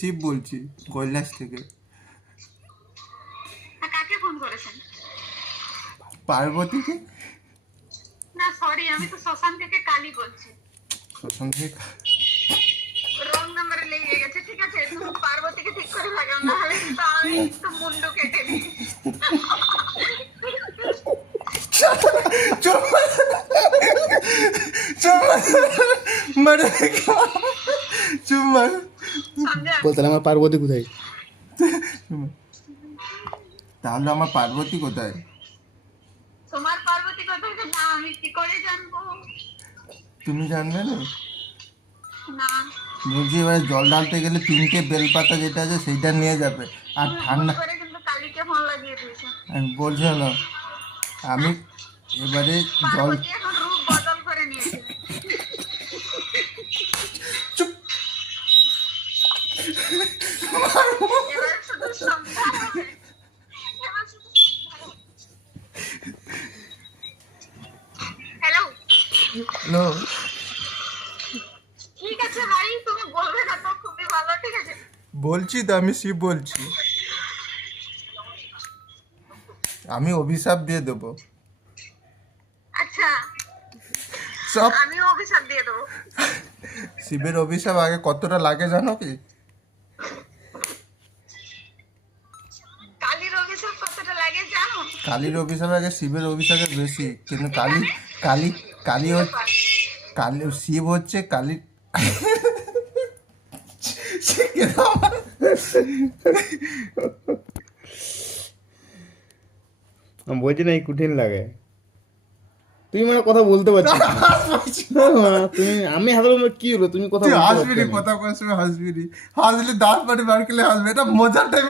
শিব বলছি কৈলাস থেকে। কাকে ফোন করেছেন? পার্বতীকে। না সরি, আমি তো শ্মশান থেকে কালী বলছি। শ্মশান থেকে রং নাম্বারে লেগে গেছে। ঠিক আছে, তুমি পার্বতীকে ঠিক করে লাগাও, না হলে কিন্তু আমি একটু মুন্ডু কেটে দিই। সঞ্জয়, তাহলে আমার পার্বতী কোথায়? তাহলে আমার পার্বতী কোথায়? তোমার পার্বতী কোথায় না আমি কি করে জানবো? তুমি জানবে না? না, বলছি এবারে জল ঢালতে গেলে 3টে বেলপাতা যেটা আছে সেইটা নিয়ে যাবে। আর তুমি ঠান্ডা ভুল করে কিন্তু কালীকে ফোন লাগিয়ে দিয়েছো। আমি বলছি না, আমি এবারে জল পার্বতী এখন রূপ বদল করে নিয়েছে। চুপ। এবার শুধু সন্ধ্যা হবে। এবার শুধু সন্ধ্যা হবে। হ্যালো, নো, ঠিক আছে ভাই, তুমি বলবে না তো খুবই ভালো। ঠিক আছে, বলছি তো আমি শিব বলছি। আমি অভিশাপ দিয়ে দেবো আচ্ছা সব। আমিও অভিশাপ দিয়ে দেবো। শিবের অভিশাপ আগে কতটা লাগে জানো কি? কালীর অভিশাপ কতটা লাগে জানো? কালীর অভিশাপ আগে শিবের অভিশাপের বেশি, কিন্তু কালী কালী কালী হচ্ছে কালী, শিব হচ্ছে কালী। আমি বলছি না এই কঠিন লাগে। তুমি মানে কথা বলতে পারছো না। তুমি আমি হাসলে কি হলো, তুমি কথা তুই বলতে হাসবি পারছো নি, না। কথা করার সময় হাসবি নি, হাসলে দাঁত পাটি বার করলে হাসবে, এটা মজার টাইম।